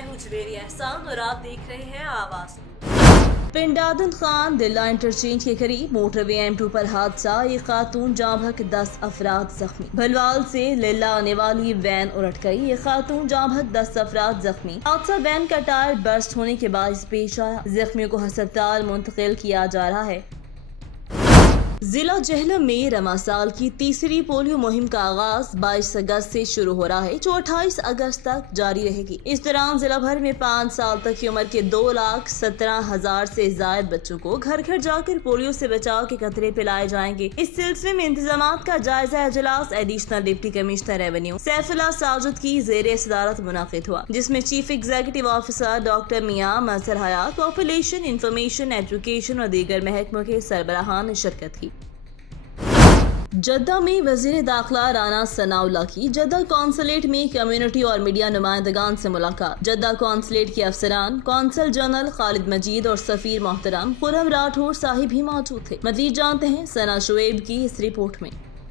मैं हूँ जवेरी एहसान और आप देख रहे हैं आवाज। पिंड आदन खान दिल्ला इंटरचेंज के करीब मोटरवे M2 पर हादसा, एक खातून जाँ बहक 10 अफराद जख्मी। भलवाल से लिल्ला आने वाली वैन उलट गई, एक खातून जाँ बहक 10 अफराद जख्मी। हादसा वैन का टायर बर्स्ट होने के बायस पेश आया। जख्मियों को अस्पताल मुंतकिल किया जा रहा है। जिला जहलम में रमा साल की तीसरी पोलियो मुहिम का आगाज 22 अगस्त से शुरू हो रहा है, जो 28 अगस्त तक जारी रहेगी। इस दौरान जिला भर में 5 साल तक की उम्र के 2,17,000 से ज्यादा बच्चों को घर घर जाकर पोलियो से बचाव के कतरे पिलाए जाएंगे। इस सिलसिले में इंतजामात का जायजा इजलास additional deputy commissioner revenue Saifullah Sajid की जेर सदारत मुनाकिद हुआ, जिसमें चीफ एग्जीक्यूटिव ऑफिसर डॉक्टर मियां मजहर हयात, पॉपुलेशन इंफॉर्मेशन, एजुकेशन और दीगर महकमों के सरबराहान ने शिरकत की। जद्दा में वजीर दाखिला राना सनाउल्लाह की जद्दा कौंसलेट में कम्युनिटी और मीडिया नुमाइंदगान से मुलाकात। जद्दा कौंसलेट के अफसरान, कौंसल जनरल खालिद मजीद और सफीर मोहतरम खुर्रम राठौर साहिब भी मौजूद थे। मजीद जानते हैं सना शुएब की इस रिपोर्ट में।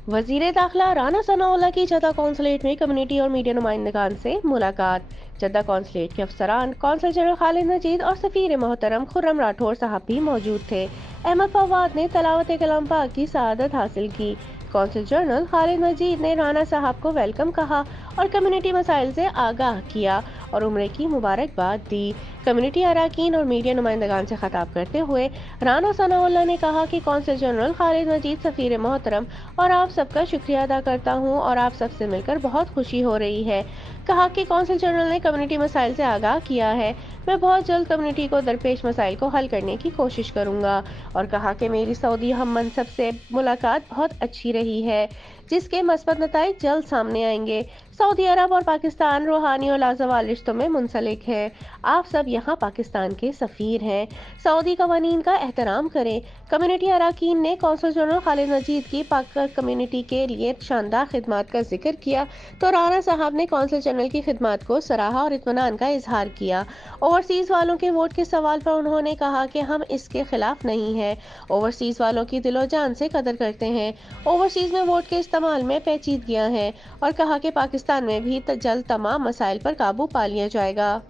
वजीर दाखिला राना सनाउल्लाह की जद्दा कौंसलेट में कम्युनिटी और मीडिया नुमाइंदगान से मुलाकात। जद्दा कौंसलेट के अफसरान, कौंसल जनरल खालिद मजीद और सफीर मोहतरम खुर्रम राठौर साहब भी मौजूद थे। अहमद फवाद ने तलावत कलाम पाक की सआदत हासिल की। कौंसल जनरल खालिद मजीद ने राना साहब को वेलकम कहा और कम्युनिटी मसाइल से आगाह किया और उम्रे की मुबारकबाद दी। कम्युनिटी अराकीन और मीडिया नुमाइंदगान से खिताब करते हुए राना सनाउल्लाह ने कहा कि कौंसल जनरल खालिद मजीद, सफीर मोहतरम और आप सबका शुक्रिया अदा करता हूं और आप सबसे मिलकर बहुत खुशी हो रही है। कहा कि कौंसल जनरल ने कम्युनिटी मसाइल से आगाह किया है। मैं बहुत जल्द कम्युनिटी को दरपेश मसाइल को हल करने की कोशिश करूंगा और कहा कि मेरी सऊदी हम मनसब से मुलाकात बहुत अच्छी रही है, जिसके मस्बत नताइज जल्द सामने आएंगे। सऊदी अरब और पाकिस्तान रूहानी और लाजवाल रिश्तों में मुंसलिक है। आप सब यहाँ पाकिस्तान के सफ़ीर हैं। सऊदी कवानीन का एहतराम करें। कम्युनिटी अराकीन ने कौंसल जनरल खालिद मजीद की पाक कम्युनिटी के लिए शानदार खिदमात का जिक्र किया तो राना साहब ने कौंसल जनरल की खिदमात को सराहा और इत्मीनान का इजहार किया। ओवरसीज़ वालों के वोट के सवाल पर उन्होंने कहा कि हम इसके खिलाफ नहीं हैं। ओवरसीज़ वालों की दिलो जान से कदर करते हैं। ओवरसीज़ में वोट के इस्तेमाल में पेचीदगियां हैं और कहा कि पाकिस्तान में भी जल्द तमाम मसाइल पर काबू पा लिया जाएगा।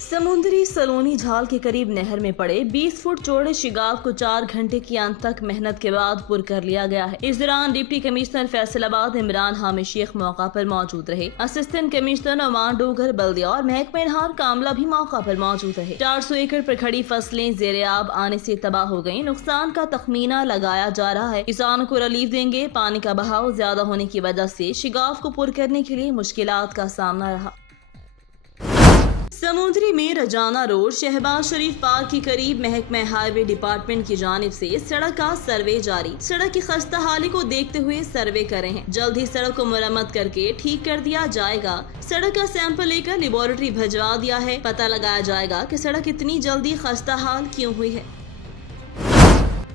समुद्री सलोनी झाल के करीब नहर में पड़े 20 फुट चौड़े शिगाव को 4 घंटे की अनथक मेहनत के बाद पुर कर लिया गया है। इस दौरान डिप्टी कमिश्नर फैसलाबाद इमरान हामिद शेख मौका पर मौजूद रहे। असिस्टेंट कमिश्नर नौमान डोगर बल्दिया और महकमा इनहार कामला भी मौका पर मौजूद रहे। 400 एकड़ पर खड़ी फसलें जेर-ए-आब आने से तबाह हो गयी। नुकसान का तखमीना लगाया जा रहा है। किसानों को रिलीफ देंगे। पानी का बहाव ज्यादा होने की वजह से शिगाव को पुर करने के लिए मुश्किलात का सामना रहा। समुद्री में रजाना रोड शहबाज शरीफ पार्क के करीब महकमा हाईवे डिपार्टमेंट की जानिब से सड़क का सर्वे जारी। सड़क की खस्ता हाली को देखते हुए सर्वे कर रहे हैं। जल्द ही सड़क को मरम्मत करके ठीक कर दिया जाएगा। सड़क का सैंपल लेकर लेबोरेटरी भिजवा दिया है। पता लगाया जाएगा कि सड़क इतनी जल्दी खस्ता हाल क्यों हुई है।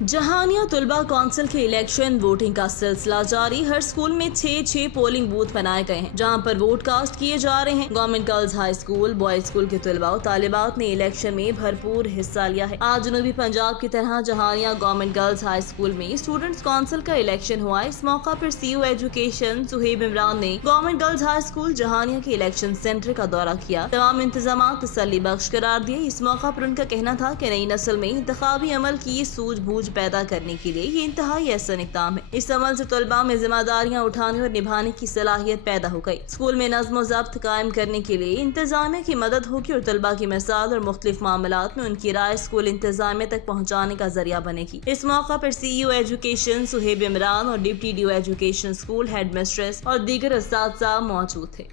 जहानिया तुलबा कौंसिल के इलेक्शन वोटिंग का सिलसिला जारी। हर स्कूल में 6 पोलिंग बूथ बनाए गए हैं, जहां पर वोट कास्ट किए जा रहे हैं। Government girls high school, boys school के तुलबा और तालिबात ने इलेक्शन में भरपूर हिस्सा लिया है। आज जनूबी पंजाब की तरह Jahania government girls high school में स्टूडेंट्स काउंसिल का इलेक्शन हुआ। इस मौका पर CEO एजुकेशन सुहेब इमरान ने government girls high school Jahania के इलेक्शन सेंटर का दौरा किया। तमाम इंतजाम तसल्ली बख्श करार दिए। इस मौका पर उनका कहना था कि नई नस्ल में इंतखाबी अमल की सूझबूझ पैदा करने के लिए ये इंतहाई ऐसा इक़दाम है। इस अमल से तलबा में जिम्मेदारियां उठाने और निभाने की सलाहियत पैदा हो गई। स्कूल में नज़्म व ज़ब्त कायम करने के लिए इंतजामिया की मदद होगी और तलबा की मिसाल और मुख्तलिफ मामलात में उनकी राय स्कूल इंतजामिया तक पहुँचाने का जरिया बनेगी। इस मौका पर CEO एजुकेशन सुहेब इमरान और deputy DO education school head mistress और दीगर उस्ताद मौजूद थे।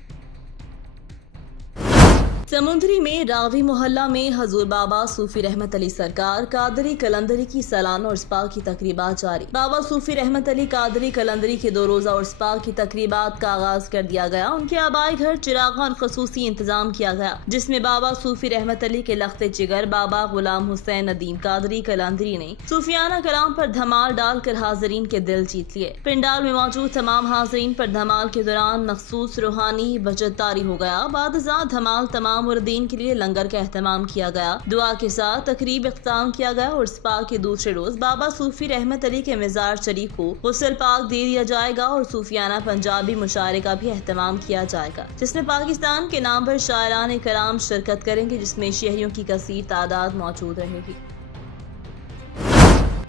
समुद्री में रावी मोहल्ला में हजूर बाबा सूफी रहमत अली सरकार कादरी कलंदरी की सालाना और स्पा की तकरीबात जारी। बाबा सूफी रहमत अली कादरी कलंदरी के 2 रोजा और स्पा की तकरीबात का आगाज कर दिया गया। उनके आबाई घर चिरागान खसूसी इंतजाम किया गया, जिसमें बाबा सूफी रहमत अली के लख्ते जिगर बाबा गुलाम हुसैन नदीम कादरी कलंदरी ने सूफियाना कलाम पर धमाल डालकर हाजरीन के दिल जीत लिए। पिंडाल में मौजूद तमाम हाजरीन पर धमाल के दौरान मखसूस रूहानी बचत तारी हो गया। बाद धमाल तमाम मामुरदीन के लिए लंगर का एहतमाम किया गया। दुआ के साथ तकरीब इख्तिताम किया गया और स्पा के दूसरे रोज बाबा सूफी रहमत अली के मज़ार शरीफ को गुस्ल पाक दे दिया जाएगा और सूफियाना पंजाबी मुशायरे का भी एहतमाम किया जाएगा, जिसमें पाकिस्तान के नाम पर शायरान कराम शिरकत करेंगे, जिसमें शहरियों की कसीर तादाद मौजूद रहेगी।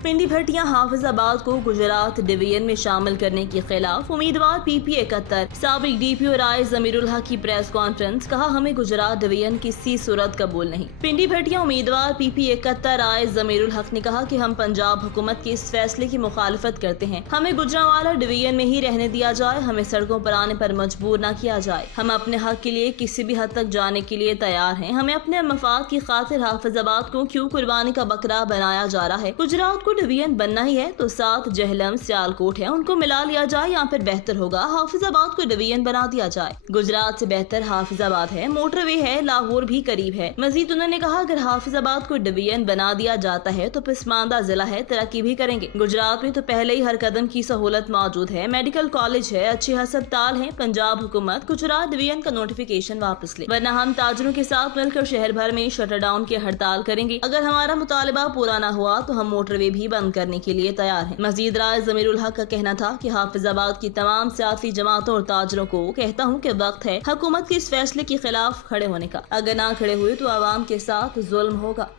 पिंडी भटिया हाफिजाबाद को गुजरात डिवीजन में शामिल करने के खिलाफ उम्मीदवार पीपी 71 साबिक डीपीओ राय जमीरुल हक की प्रेस कॉन्फ्रेंस। कहा, हमें गुजरात डिवीजन किसी सूरत कबूल नहीं। पिंडी भटिया उम्मीदवार पीपी 71 राय जमीरुल हक ने कहा कि हम पंजाब हुकूमत के इस फैसले की मुखालफत करते हैं। हमें गुजरांवाला डिवीजन में ही रहने दिया जाए, हमें सड़कों पर आने पर मजबूर न किया जाए। हम अपने हक के लिए किसी भी हद तक जाने के लिए तैयार हैं। हमें अपने मफाद की खातिर हाफिजाबाद को क्यों कुर्बानी का बकरा बनाया जा रहा है? गुजरात डिवीजन बनना ही है तो साथ जहलम सियालकोट है, उनको मिला लिया जाए या फिर बेहतर होगा हाफिजाबाद को डिवीजन बना दिया जाए। गुजरात से बेहतर हाफिजाबाद है, मोटरवे है, लाहौर भी करीब है। मजीद उन्होंने कहा, अगर हाफिजाबाद को डिवीजन बना दिया जाता है तो पसमानदा जिला है, तरक्की भी करेंगे। गुजरात में तो पहले ही हर कदम की सहूलत मौजूद है, मेडिकल कॉलेज है, अच्छे अस्पताल है। पंजाब हुकूमत गुजरात डिवीजन का नोटिफिकेशन वापस ले, वरना हम ताजरों के साथ मिलकर शहर भर में शटर डाउन की हड़ताल करेंगे। अगर हमारा मुतालबा पूरा न हुआ तो हम मोटरवे भी बंद करने के लिए तैयार हैं। मजीद राय जमीरुल हक का कहना था कि हाफिजाबाद की तमाम सियासी जमातों और ताजरों को कहता हूं कि वक्त है हुकूमत के इस फैसले के खिलाफ खड़े होने का। अगर ना खड़े हुए तो आवाम के साथ जुल्म होगा।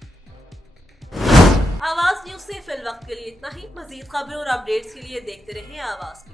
आवाज न्यूज से फिल वक्त के लिए इतना ही। मजीद खबरों और अपडेट्स के लिए देखते रहें आवाज।